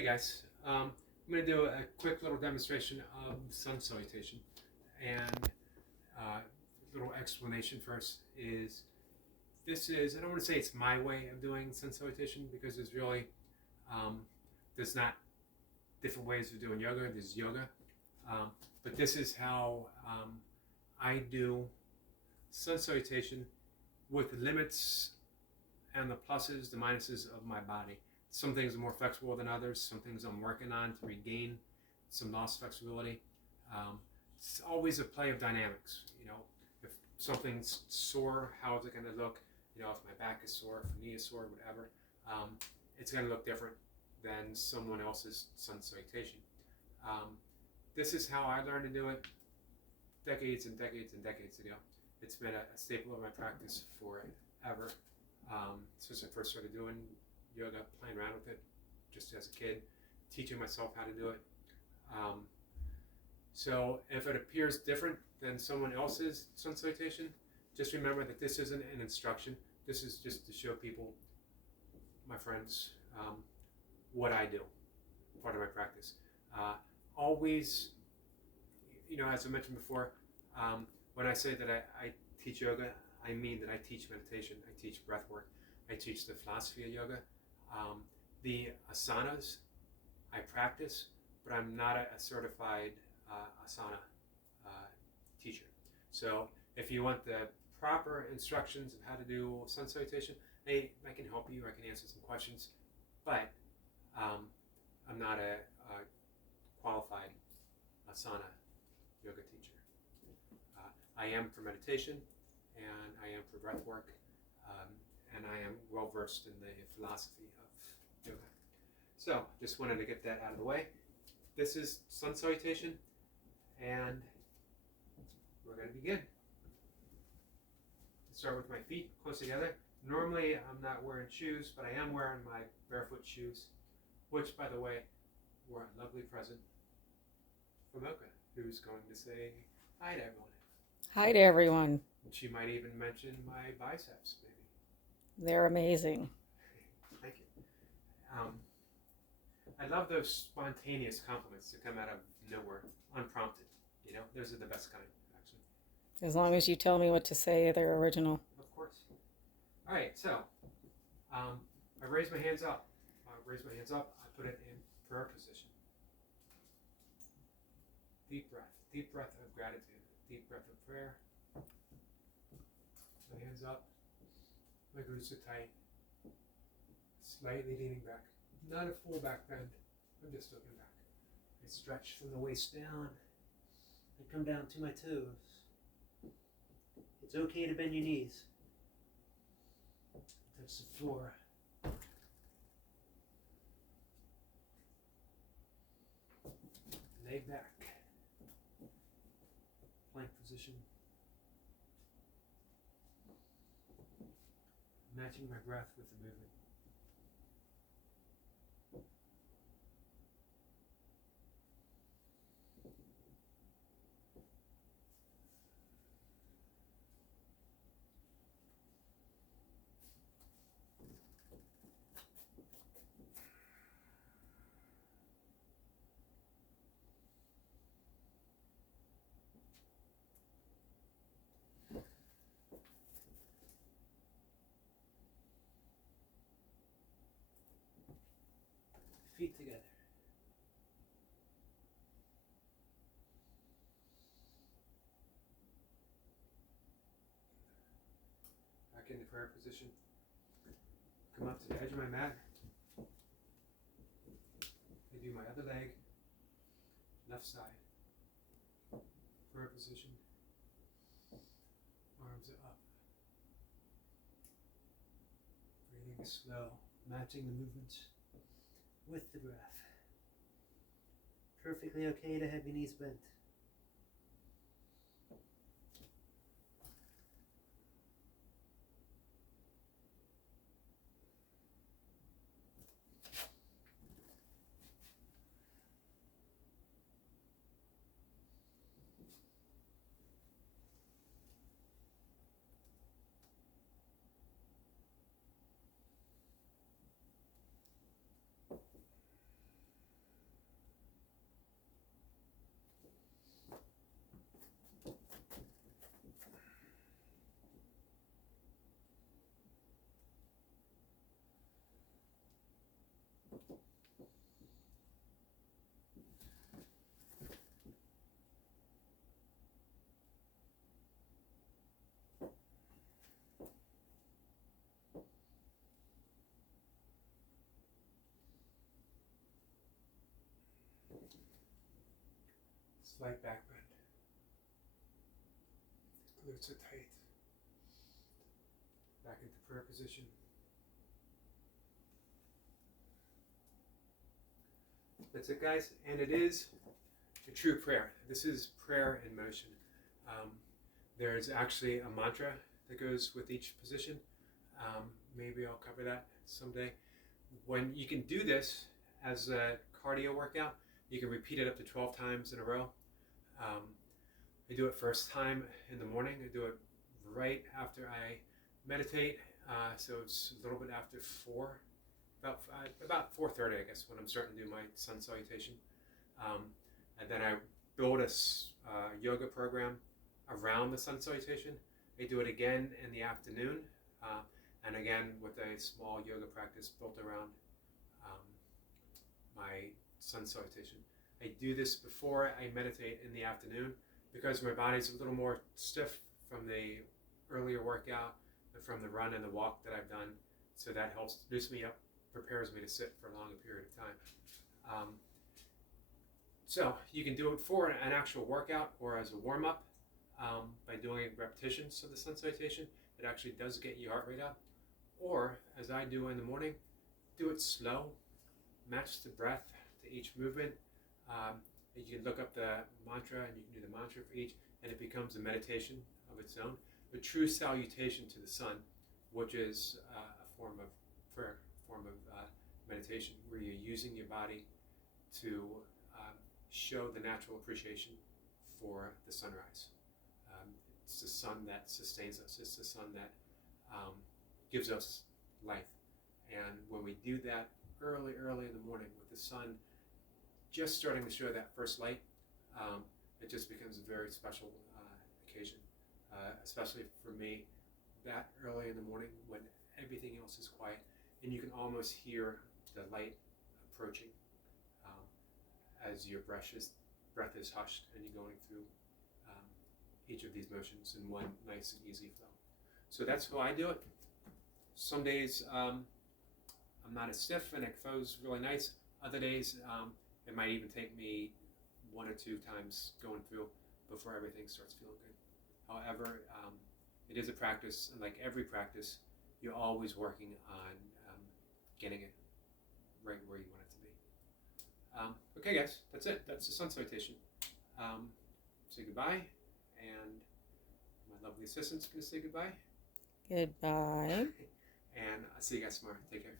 Hey guys, I'm going to do a quick little demonstration of sun salutation, and little explanation first is I don't want to say it's my way of doing sun salutation because there's not different ways of doing yoga, there's yoga, um, but this is how I do sun salutation with the limits and the pluses, the minuses of my body. Some things are more flexible than others. Some things I'm working on to regain some lost flexibility. It's always a play of dynamics. If something's sore, how is it going to look? If my back is sore, if my knee is sore, whatever, it's going to look different than someone else's sun salutation. This is how I learned to do it decades and decades and decades ago. It's been a staple of my practice forever. Since I first started doing yoga, playing around with it just as a kid, teaching myself how to do it. So if it appears different than someone else's sun salutation, just remember that this isn't an instruction. This is just to show people, my friends, what I do, part of my practice. Always, as I mentioned before, when I say that I teach yoga, I mean that I teach meditation, I teach breath work, I teach the philosophy of yoga. The asanas I practice, but I'm not a certified asana teacher. So if you want the proper instructions of how to do sun salutation, I can help you, I can answer some questions, but I'm not a qualified asana yoga teacher. I am for meditation, and I am for breath work, and I am well versed in the philosophy of yoga. So just wanted to get that out of the way. This is sun salutation, and we're going to begin. Start with my feet close together. Normally I'm not wearing shoes, but I am wearing my barefoot shoes, which, by the way, were a lovely present from Oka, who's going to say hi to everyone. Hi to everyone. She might even mention my biceps, maybe. They're amazing. Thank you. I love those spontaneous compliments that come out of nowhere, unprompted. Those are the best kind, actually. As long as you tell me what to say, they're original. Of course. All right, so I raise my hands up. I put it in prayer position. Deep breath of gratitude, deep breath of prayer. My hands up, my glutes are tight, slightly leaning back. Not a full back bend, I'm just looking back. I stretch from the waist down. I come down to my toes. It's okay to bend your knees. Touch the floor. Lay back. Plank position. Matching my breath with the movement. Feet together. Back into prayer position. Come up to the edge of my mat. I do my other leg, left side. Prayer position. Arms are up. Breathing slow, matching the movements with the breath. Perfectly okay to have your knees bent. Slight back bend. Glutes are tight. Back into prayer position. That's it, guys. And it is a true prayer. This is prayer in motion. There's actually a mantra that goes with each position. Maybe I'll cover that someday. When you can do this as a cardio workout, you can repeat it up to 12 times in a row. I do it first time in the morning. I do it right after I meditate. So it's a little bit after 4, about 4:30, I guess, when I'm starting to do my sun salutation. And then I build a yoga program around the sun salutation. I do it again in the afternoon, and again with a small yoga practice built around my sun salutation. I do this before I meditate in the afternoon because my body's a little more stiff from the earlier workout and from the run and the walk that I've done. So that helps boost me up, prepares me to sit for a longer period of time. So you can do it for an actual workout or as a warm-up by doing repetitions of the sun salutation. It actually does get your heart rate up. Or, as I do in the morning, do it slow, match the breath to each movement. You can look up the mantra and you can do the mantra for each, and it becomes a meditation of its own. A true salutation to the sun, which is a form of prayer, a form of meditation, where you're using your body to show the natural appreciation for the sunrise. It's the sun that sustains us. It's the sun that gives us life. And when we do that early in the morning with the sun just starting to show that first light, it just becomes a very special occasion, especially for me, that early in the morning when everything else is quiet and you can almost hear the light approaching as your breath is hushed and you're going through each of these motions in one nice and easy flow. So that's how I do it. Some days I'm not as stiff and it flows really nice. Other days it might even take me 1 or 2 times going through before everything starts feeling good. However, it is a practice, and like every practice, you're always working on getting it right where you want it to be. Okay, guys, that's it. That's the sun salutation. Say goodbye, and my lovely assistant's going to say goodbye. Goodbye. And I'll see you guys tomorrow. Take care.